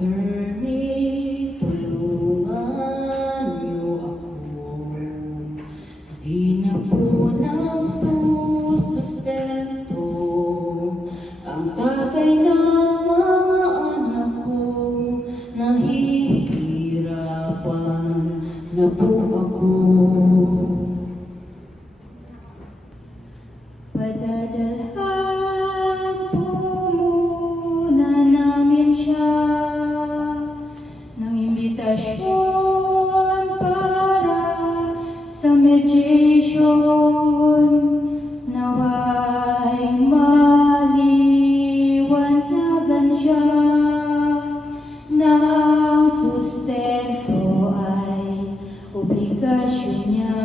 Attorney, tulungan niyo ako. Di na po nagsusustento ang tatay ng mga anak ko. Nahihirapan na po ako. Padadalhan po muna namin siya ng imbitasyon para sa mediation. Nawa'y maliwanagan siya na ang sustento ay obligasyon niya.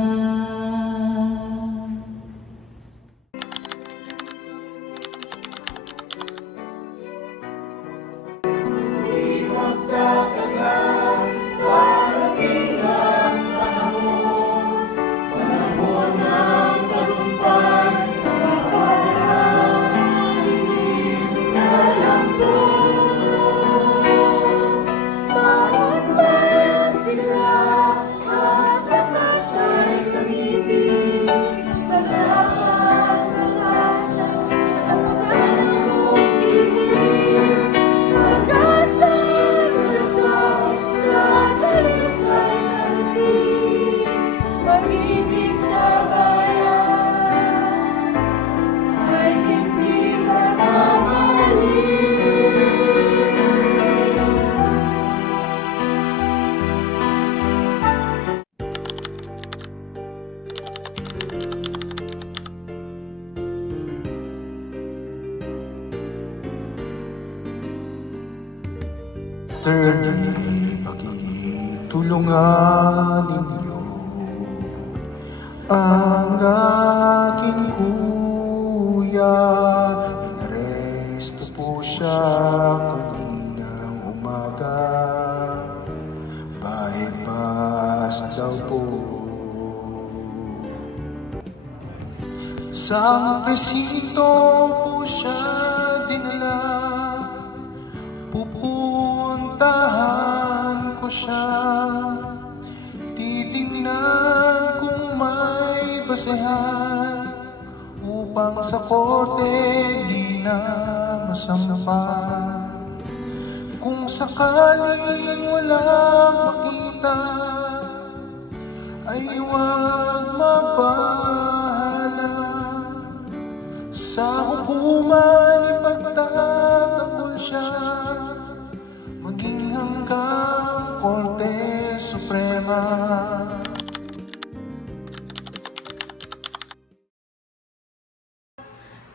Attorney, pakitulungan ninyo ang aking kuya. Inaresto po siya kaninang umaga. Bypass daw po. Sa presinto po siya dinala. Pupuntahan ko siya, titignan kung may basehan upang sa korte di na masampan. Kung sakaling walang makita, ay huwag mabahala. Sa hukuman ipagtatanggol siya, maging hanggang Korte Suprema.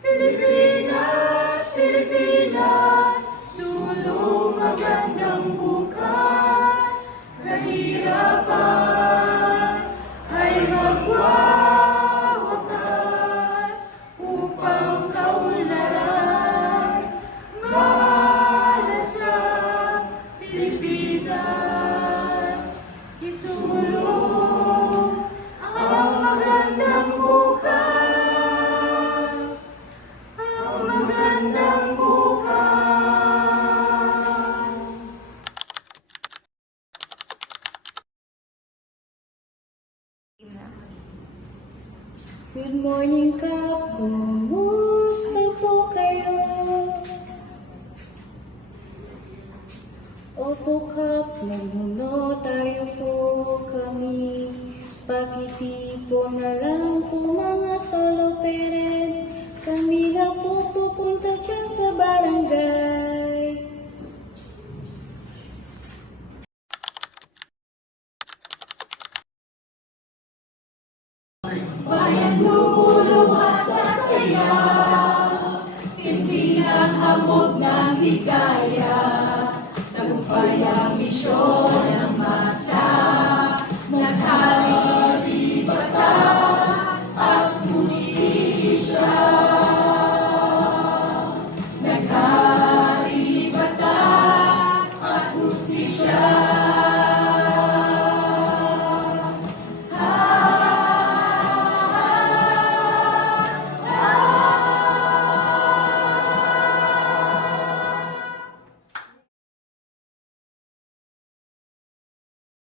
Pilipinas, Pilipinas, sulong magandang bukas. Kahirapan ay magwawakas upang kaunlaran malat sa Pilipinas. Isulong ang magandang bukas, ang magandang bukas. Good morning, Kap. Kumusta po kayo? Opo, Kap. Nagnonotaryo po kami. Pakitipon na lang po mga solo parent. Kami na po pupunta dyan sa barangay. Bayan lumulong sa saya, tinting ang hamog ng ligaya, tagumpay ang misyon.